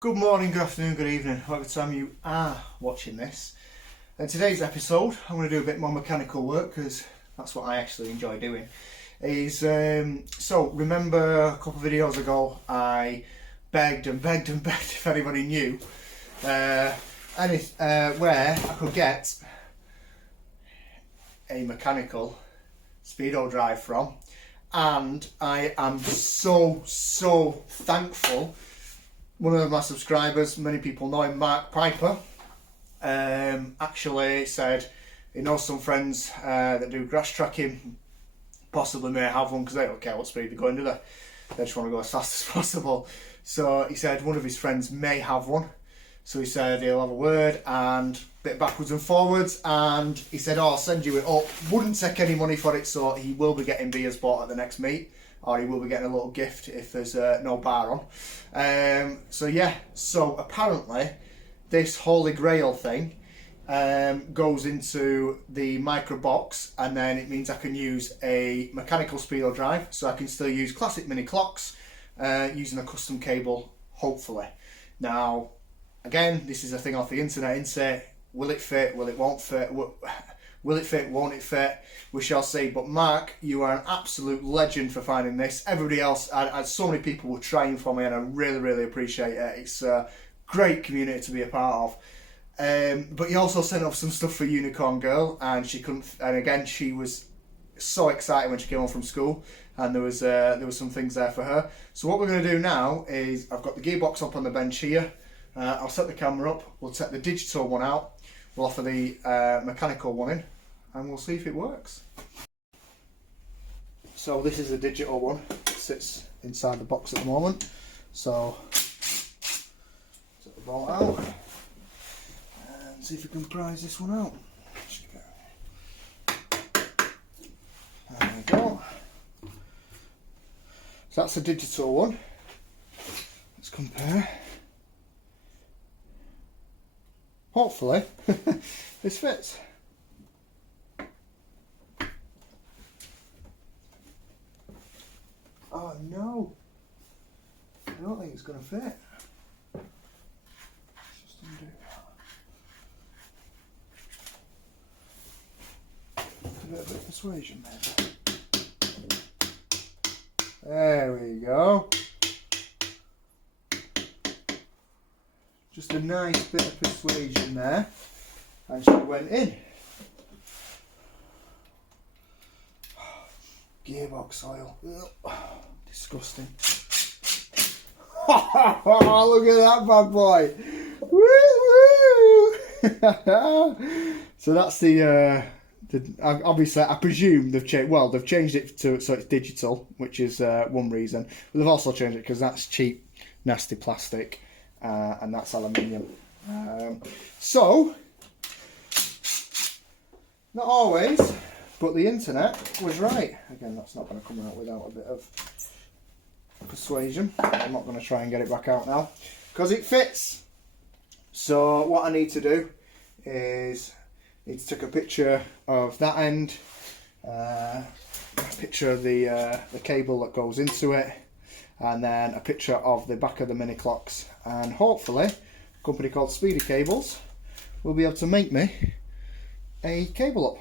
Good morning, good afternoon, good evening, whatever time you are watching this. In today's episode, I'm going to do a bit more mechanical work because that's what I actually enjoy doing. So remember a couple of videos ago I begged and begged and begged if anybody knew where I could get a mechanical Speedo drive from, and I am so thankful. One of my subscribers, many people know him, Mark Piper, actually said he knows some friends that do grass tracking, possibly may have one because they don't care what speed they're going, do they? They just want to go as fast as possible. So he said one of his friends may have one. So he said he'll have a word and a bit backwards and forwards, and he said, oh, I'll send you it up. Wouldn't take any money for it, so he will be getting beers bought at the next meet, or he will be getting a little gift if there's no bar on. So apparently this Holy Grail thing goes into the micro box, and then it means I can use a mechanical Speedo drive, so I can still use classic mini clocks using a custom cable, hopefully. Now, again, this is a thing off the internet, isn't it? Will it fit? Will it won't fit? Will it fit? Won't it fit? We shall see. But Mark, you are an absolute legend for finding this. Everybody else, so many people were trying for me, and I really appreciate it. It's a great community to be a part of. But you also sent off some stuff for Unicorn Girl, and she couldn't. And again, she was so excited when she came home from school, and there was some things there for her. So what we're going to do now is I've got the gearbox up on the bench here. I'll set the camera up. We'll take the digital one out. We'll offer the mechanical one in, and we'll see if it works. So this is the digital one. It sits inside the box at the moment. So set the bolt out and see if we can prise this one out. There we go. So that's the digital one. Let's compare. Hopefully this fits. Oh no, I don't think it's going to fit. Let's just undo a little bit of persuasion maybe. There we go. Just a nice bit of persuasion there, and she went in. Gearbox oil. Ugh. Disgusting. Look at that bad boy. Woo! So that's the obviously I presume they've changed. Well, they've changed it to so it's digital, which is one reason. But they've also changed it because that's cheap, nasty plastic. And that's aluminium. So, not always, but the internet was right. Again, that's not going to come out without a bit of persuasion. I'm not going to try and get it back out now because it fits. So what I need to do is take a picture of that end, a picture of the cable that goes into it, and then a picture of the back of the mini clocks, and hopefully a company called Speedo Cables will be able to make me a cable up.